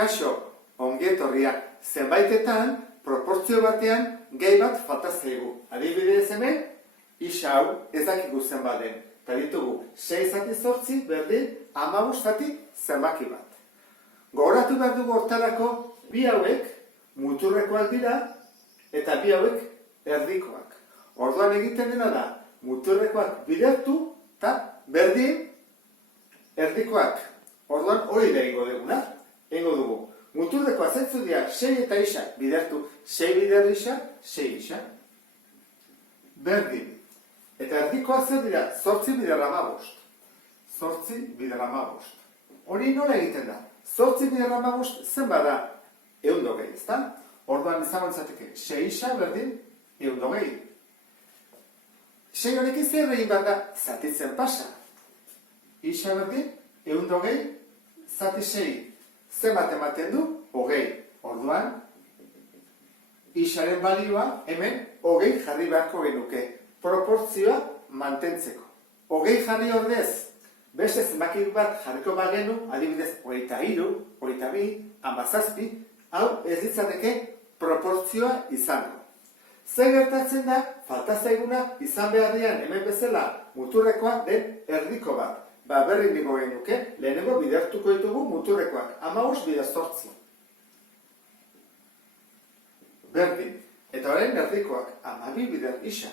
Kaixo, ongi etorria, zenbaitetan, proportzio batean, gehi bat falta zaigu. Adibidez hemen, isa hau ez dakigu zenbat den. Eta ditugu, 6 zati 8 berdin, 15 zati zenbaki bat. Gogoratu behar dugu hortarako, bi hauek muturrekoak dira, eta bi hauek erdikoak. Orduan egiten dena da, muturrekoak bidertu, eta berdin erdikoak. Orduan hori da egingo duguna. Egingo dugu. Muturrekoa zentzu dira 6 eta isa bidertu. 6 bider isa, 6 isa. Berdin. Eta erdikoa zer dira 8 bider 15. 8 bider 15. Hori nola egiten da? 8 bider 15 zenbat da? 120, ezta? Orduan izango litzateke 6 isa berdin 120. 6 honekin zer egin bat da? Zatitzen pasa. Isa berdin 120 zati 6. Zenbat ematen du? 20. Orduan, isaren balioa hemen 20 jarri beharko genuke. Proportzioa mantentzeko. 20 jarri ordez, beste zenbaki bat jarriko bagenu, adibidez 23, 22, 17, hau ez ditzateke proportzioa izango. Zer gertatzen da, falta zaiguna izan beharrean hemen bezala muturrekoa den erdiko bat. Berri niko genuke, lehenengo bidertuko ditugu muturrekoak, 15 bider 8. Berdin. Eta orain erdikoak, 12 bider isa.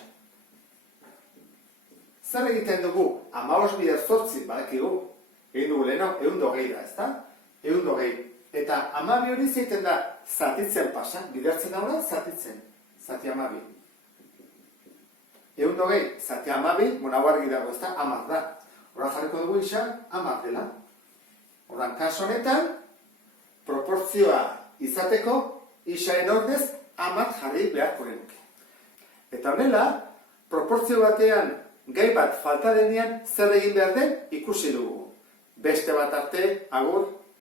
Zer egiten dugu, 15 bider 8, badakigu, egin dugu leheno, 120 da, ezta? 120. Eta 12 hori zeiten da, zatitzen pasa, bidertzen dauna, zatitzen. Zati 12. 120, zati 12, hau argi dago, ezta? 10 da. Horan jarriko dugu isa, 10 dela. Horan, kaso honetan, proportzioa izateko, isaren ordez, 10 jarri beharko genuke. Eta honela, proportzio batean, gehi bat falta denean, zer egin behar den ikusi dugu. Beste bat arte, agur.